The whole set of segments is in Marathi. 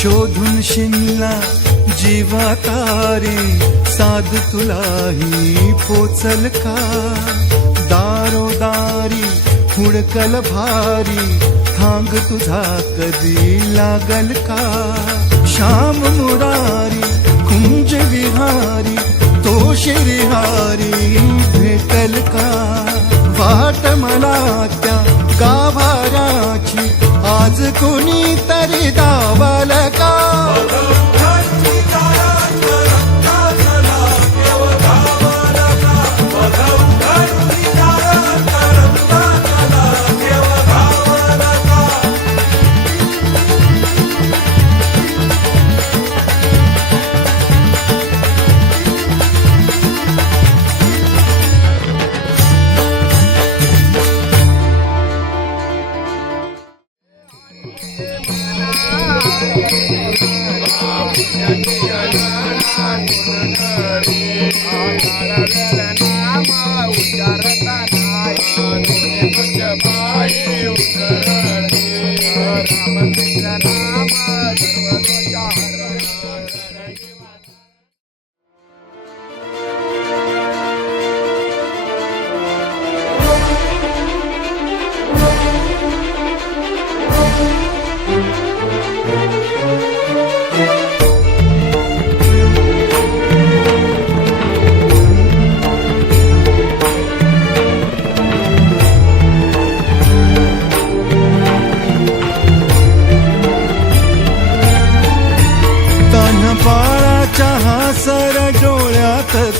शोधून शिनला जीवा तारी, साध तुलाही पोचल का? दारोदारी हुडकल भारी, थांग तुझा कधी लागल का? श्याम मुरारी कुंज विहारी, तो श्रीहारी भेटल का? वाट मला त्या गाभाऱ्याची, आज कोणी तरी दावल का?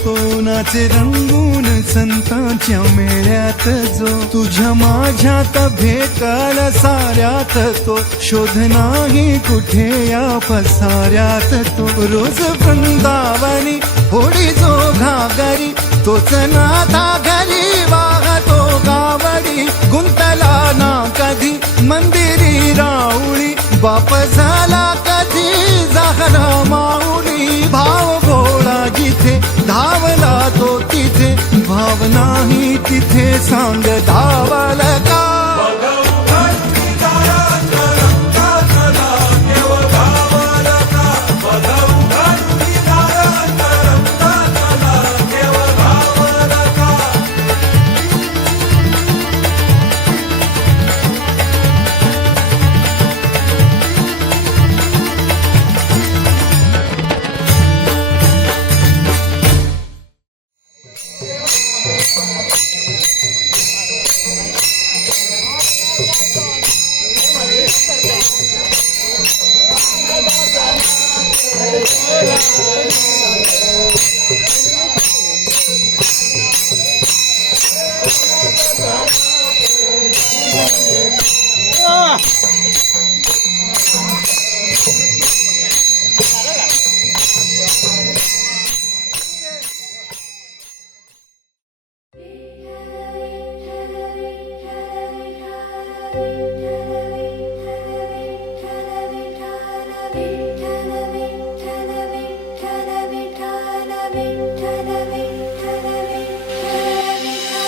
कोणाचे रंगून संतांच्या मेळ्यात जो, तुझ्या माझ्यात भेटल साऱ्यात तो, शोध नाही कुठे या पसाऱ्यात तो. रोज वृंदावनी होडी जो घागरी, तोच नाथा घरी वाहतो गावडी. गुंतला ना कधी मंदिरी राऊळी, बाप झाला कधी झाला माऊली. भाव भोळा जिथे धावला तो तिथे, भाव नाही तिथे सांग धावल का?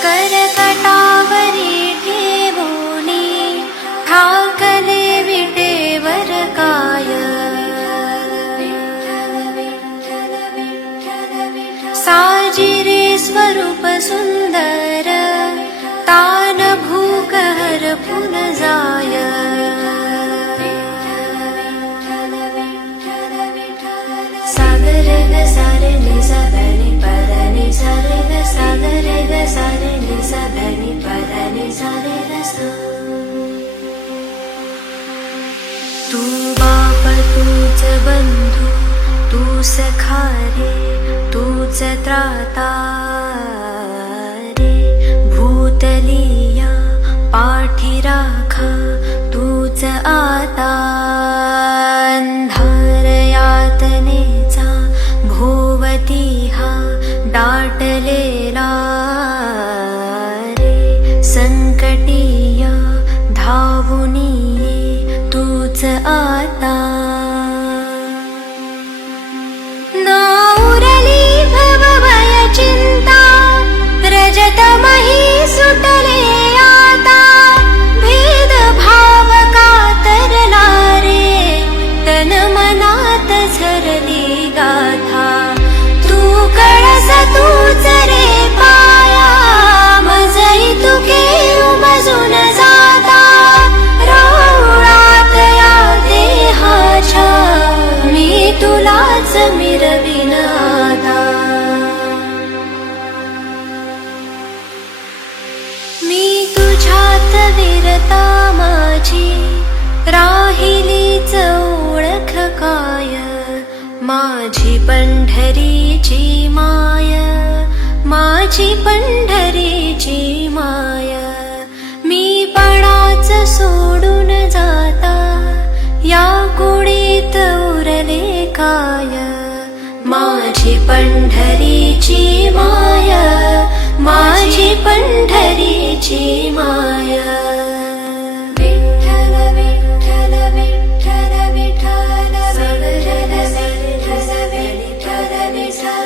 करकटावरी ठेवोनी ठाकले विटेवर काय, साजिरे स्वरूप सुंदर तान भूकहर पुन जाय. सागर ग सारे नि सधनि पदनि सारे ग सागर ग सारे नि सधनि पदनि सारे ग सा. तू बाप तूच बंधू तू सखा रे, तूच त्राता रे. भूतलिया पाठी राखा तूच आता, अंधार यातनेचा भोवती हा दाटलेला रे. संकटिया धावुनी तूच आता, नाउरली भव भय चिंता, रजतमही सुटले आता. भेद भाव कातरला रे तन आवाज मिरविन आता. मी तुझ्यात विरता माझी राहिलीच ओळख काय, माझी पंढरीची माय, माझी पंढरीची माय. मी पणाच सोडून जाता या कुडीत उरले काय, माझी पंढरीची माय, माझी पंढरीची माय. विठ्ठल विठ्ठल विठ्ठल विठ्ठल विठ्ठल विठ्ठल विठ्ठल